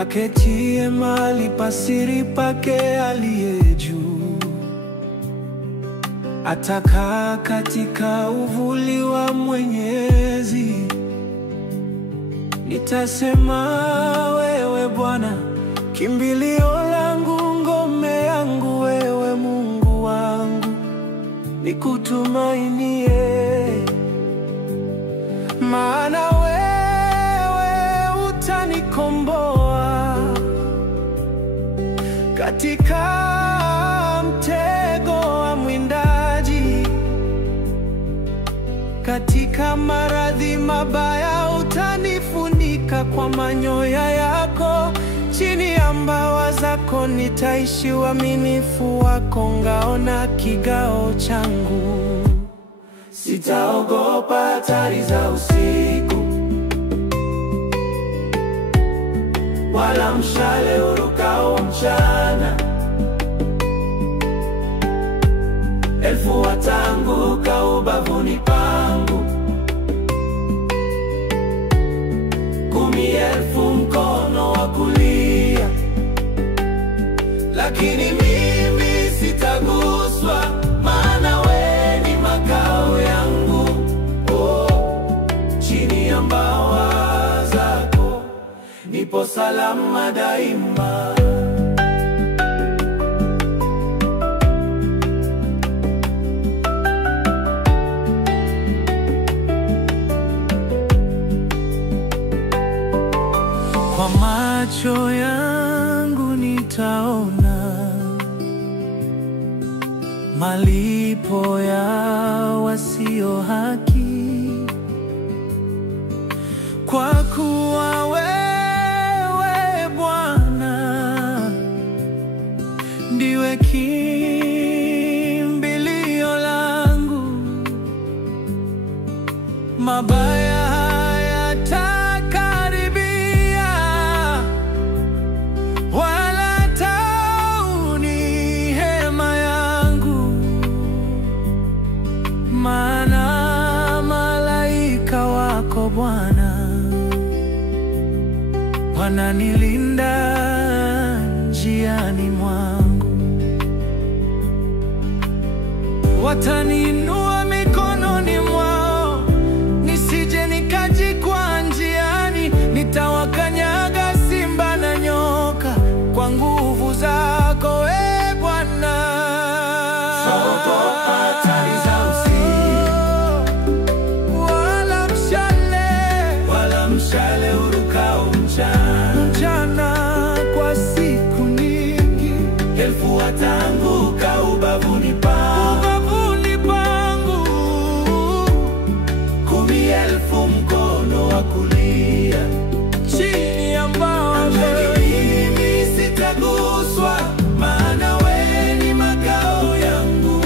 aketie mahali pa siri pake aliye juu. Atakaa katika uvuli wa Mwenyezi. Nitasema, wewe Bwana, kimbilio langu, ngome yangu, wewe Mungu wangu, nikutumainie. Maana wewe utanikomboa katika mtego wa mwindaji, katika maradhi mabaya utanifunika kwa manyoya yako. Chini ya mbawa zako nitaishi, uaminifu wako ngao na kigao changu. Sitaogopa hatari za usiku, wala mshale urukao mchana. Elfu watanguka ubavuni pangu, 10,000 mkono wa kulia, lakini mimi sitaguswa, maana wewe ni makao yangu. Chini ya mbawa zako nipo salama daima. Kwa macho yangu nitaona malipo ya wasio haki, kwa kuwa wewe Bwana ndiwe kimbilio langu. Mabaya hayatakaribia, wala tauni hema yangu, maana malaika wako Bwana wananilinda njiani mwangu. Wataniinua mikononi mwao, nisije nikajikwaa njiani. Nitawakanyaga simba na nyoka kwa nguvu zako, we Bwana. Sitaogopa hatari za usiku, wala mshale urukao mchana. Kwa siku nyingi 1000 watanguka ubavuni pangu, 10,000 mkono wa kulia. Chini ya mbawa zako mimi sitaguswa, maana wewe ni makao yangu.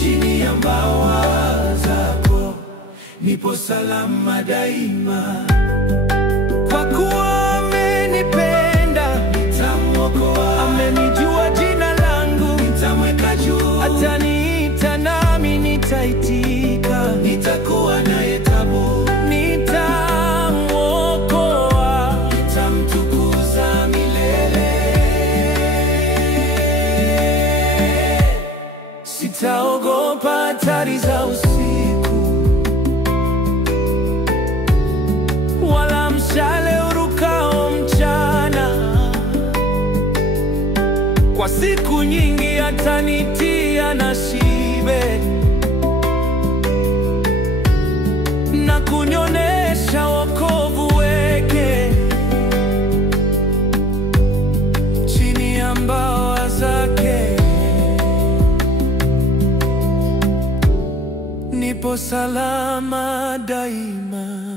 Chini ya mbawa zako nipo salama daima. Kwa kuwa amenipenda, nitamwokoa. Amenijua jina langu, nitamweka juu. Ataniita nami nitaitika, nitakuwa naye tabu. Nitamwokoa, nitamtukuza milele. Sitaogopa hatari za usiku, wala mshale urukao mchana. Kwa siku nyingi atanitia na shibe, na kunionesha wokovu wake. Chini ya mbawa zake nipo salama daima.